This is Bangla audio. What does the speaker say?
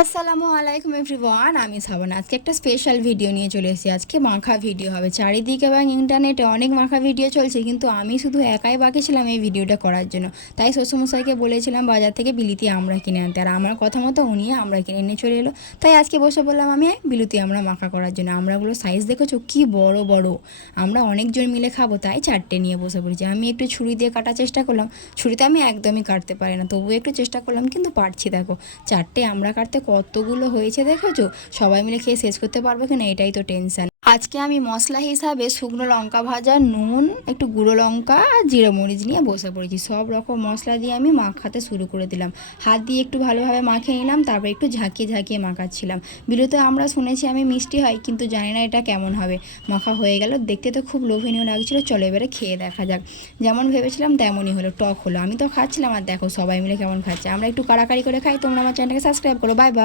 আসসালামু আলাইকুম এভরিওয়ান, আমি সাবান। আজকে একটা স্পেশাল ভিডিও নিয়ে চলে এসেছি। আজকে মাখা ভিডিও হবে। চারিদিকে এবং ইন্টারনেটে অনেক মাখা ভিডিও চলছে, কিন্তু আমি শুধু একাই বাকি ছিলাম এই ভিডিওটা করার জন্য। তাই শ্বশুরমশাইকে বলেছিলাম বাজার থেকে বিলিতি আমড়া কিনে আনতে, আর আমার কথা মতো উনি আমড়া কিনে এনে চলে এলো। তাই আজকে বসে বললাম আমি বিলিতি আমড়া মাখা করার জন্য। আমড়াগুলোর সাইজ দেখেছো কি বড় বড়। আমরা অনেকজন মিলে খাবো, তাই চারটে নিয়ে বসে পড়েছি। আমি একটু ছুরি দিয়ে কাটার চেষ্টা করলাম। ছুরিতে আমি একদমই কাটতে পারি না, তবুও একটু চেষ্টা করলাম, কিন্তু পারছি। দেখো চারটে আমড়া কাটতে কতগুলো হয়েছে দেখেছো। সবাই মিলে খেয়ে শেষ করতে পারবে কিনা এটাই তো টেনশন। আজকে আমি মশলা হিসাবে শুকনো লঙ্কা ভাজা, নুন, একটু গুঁড়ো লঙ্কা আর জিরে মরিচ নিয়ে বসে পড়েছি। সব রকম মশলা দিয়ে আমি মাখাতে শুরু করে দিলাম। হাত দিয়ে একটু ভালোভাবে মাখিয়ে নিলাম, তারপর একটু ঝাঁকিয়ে ঝাঁকিয়ে মাখাচ্ছিলাম। বিলুতে আমরা শুনেছি আমি মিষ্টি হয়, কিন্তু জানি না এটা কেমন হবে। মাখা হয়ে গেল, দেখতে তো খুব লোভনীয় লাগছিল। চলো এবারে খেয়ে দেখা যাক। যেমন ভেবেছিলাম তেমনই হলো, টক হলো। আমি তো খাচ্ছিলাম, আর দেখো সবাই মিলে কেমন খাচ্ছে। আমরা একটু কাড়াকাড়ি করে খাই। তোমরা আমার চ্যানেলকে সাবস্ক্রাইব করো। Bye bye.